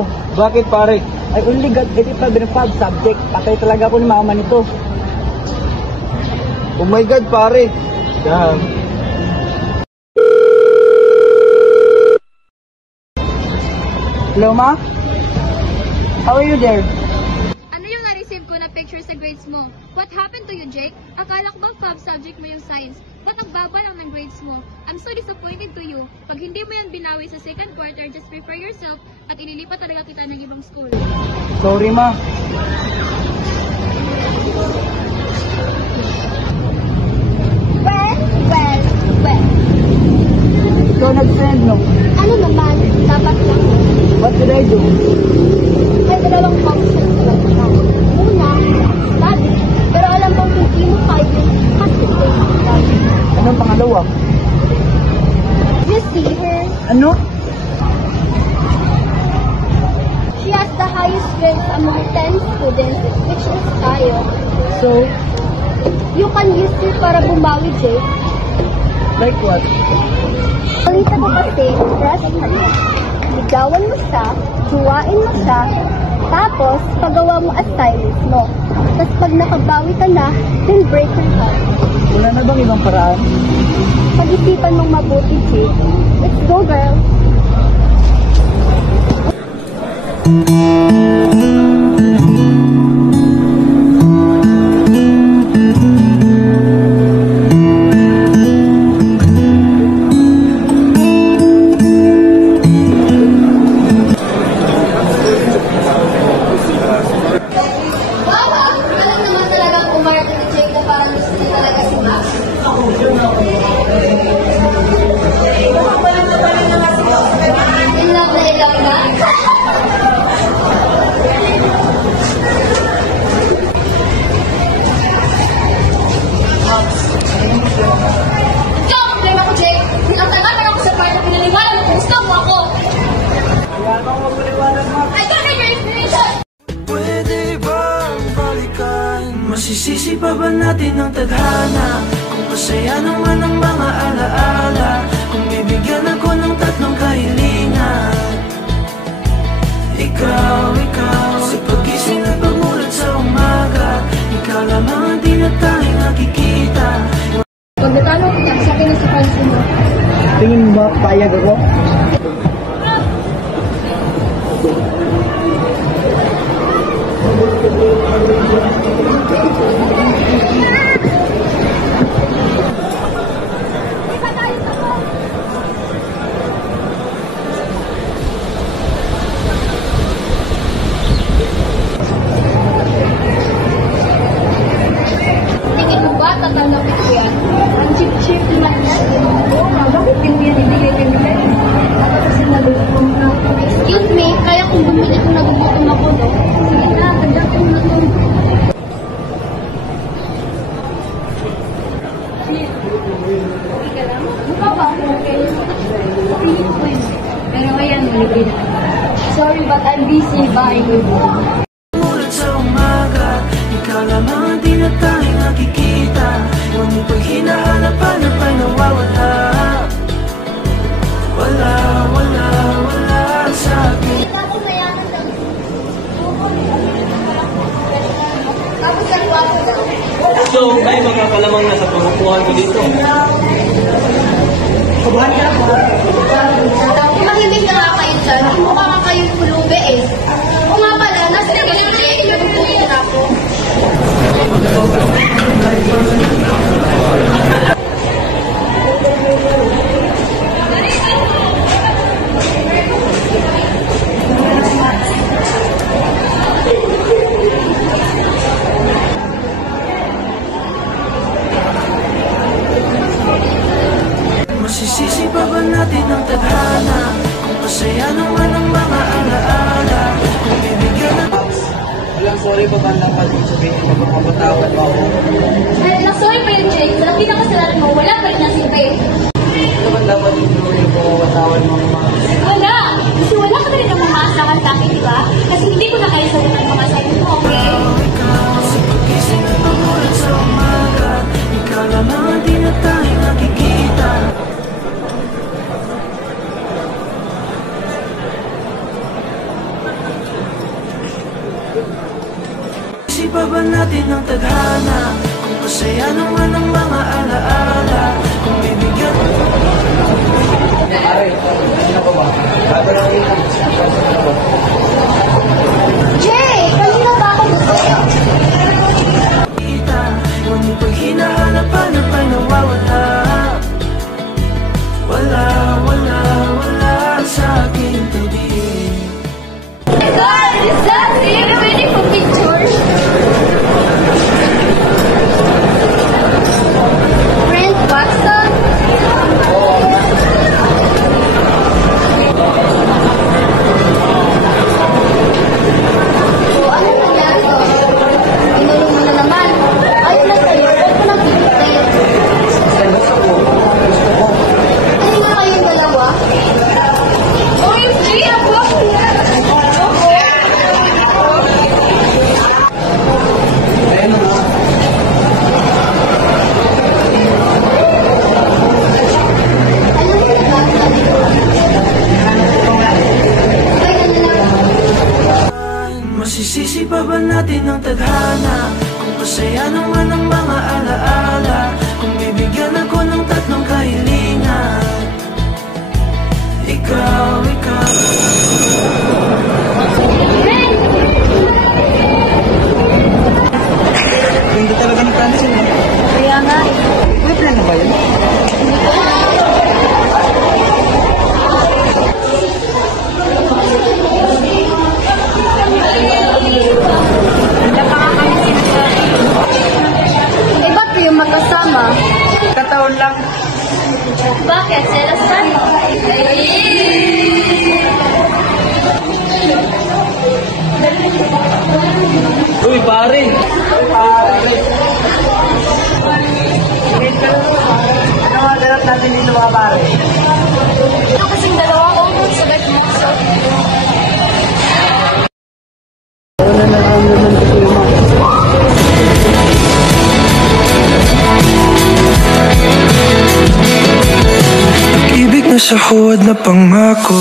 dito. Bakit pare? Ay, only God 85 subject. Patay talaga ako ni mama nito. Oh my God pare. Damn. Hello, ma? How are you there? Ano yung na-receive ko na picture sa grades mo? What happened to you, Jake? Akala ko bang pub subject mo yung science? Ba't nagbaba lang ng grades mo? I'm so disappointed to you. Pag hindi mo yan binawi sa second quarter, just prepare yourself at ililipat talaga kita ng ibang school. Sorry, ma. Well. Ikaw nag-friend, no? Ano naman, dapat lang. What did I do? May dalawang focus na talaga siya. Una, study. Pero alam kong hindi mo kaya yung study. Anong pangalawa? You see her? Ano? She has the highest grades among 10 students, which is tayo. So, You can use it para bumawi, Jake. like what? Balita ko kasi, crush ka niya. Ligawan mo siya, juwain mo siya, tapos pagawa mo as stylist mo. Tapos pag nakabawi ka na, then break your heart. Wala na bang ibang paraan? Pag-isipan mong mabuti, Jake. Let's go, girl. Masisisi pa ba natin ang tadhana? Kung masaya naman ang mga alaala, kung bibigyan ako ng tatlong kahilingan. Ikaw, sa pagising at pagmulat sa umaga, ikaw lamang ang di na tayong nakikita. Pag natanong kita, sa akin na sa pansin mo. Tingin mo ba payag ako? Tingin mo ba, tatanggapin ko yan? Ang chip-chip naman yan. Oo nga, bakit hindi yan ibigay? Kasi nagugutom na. Excuse me, kaya kung bumili kung nagugutom ako, no? Sige na, tanggapin mo na to. Okay ka lang? Mukha ba ako okay? Pilit ko yun. Pero ayan, malibay na. Sorry, but I'm busy. Bye. Mulat sa umaga, ikaw lamang ang di na tayong nakikita. Ngunit pag hinahanap ay nawawala. Wala sa akin. Ako mayaman lang. Tapos ang wapo daw. So, tayo magkakalamang na sa pagkukuhan ko dito. Kabahan ka ako. Mahimik na nga kayo dyan. Mukha nga kayong pulubi eh. O nga pala, nasa na ganyan na yung nagugutom na ako. Masisisi pa ba natin ang tadhana? Kung masaya naman ang mga alaala, kung bibigyan na... Walang sorry pa ba lang pag sabihin mo magpapatawad mo ako? Ay, sorry pa yun, Jake. Sa pinakasalanan mo, wala pa rin nasilbi. Ano naman dapat yung tuloy mo magpapatawad mo mga... Wala! Kasi wala ka na rin ang mamaasakan sa akin, di ba? Kasi hindi ko na kayo sagot ang mga sagot mo, okay? Sa pagising at pagmulat sa umaga, ikaw lamang ang di na tayong nakikita. Isipan ba natin ng tadhana? Kung masaya naman ang mga alaala, kung bibigyan Jay! Kanina ba ako gusto? kita, ngunit pag hinahanap ay nawawala. Wala, wala, wala sa aking tabi. Oh my God! Is that it? Ready for pictures? Brent Watson? So, ano nangyari ko? Inulong mo na naman. Ayun na sa'yo. Huwag ko nang pipitin. Ano na kayong dalawa? OMG! Ako! Masisisi pa ba natin ang tadhana? Kung masaya naman ang mga alaala, kung bibigyan ako ng tatlong kahilingan. Ikaw, ikaw. Hindi talaga napansin eh. Kaya nga. May plano ba yun? Eh, ba't yung magkasama? Kataon lang. Bakit? Selas ka? Uy, pare! Ano mga ganap natin dito mga pare? Ito kasing dalawa kong sagot mo. Ano na ang naman ko yung mga Ibig na sa huwad na pangako.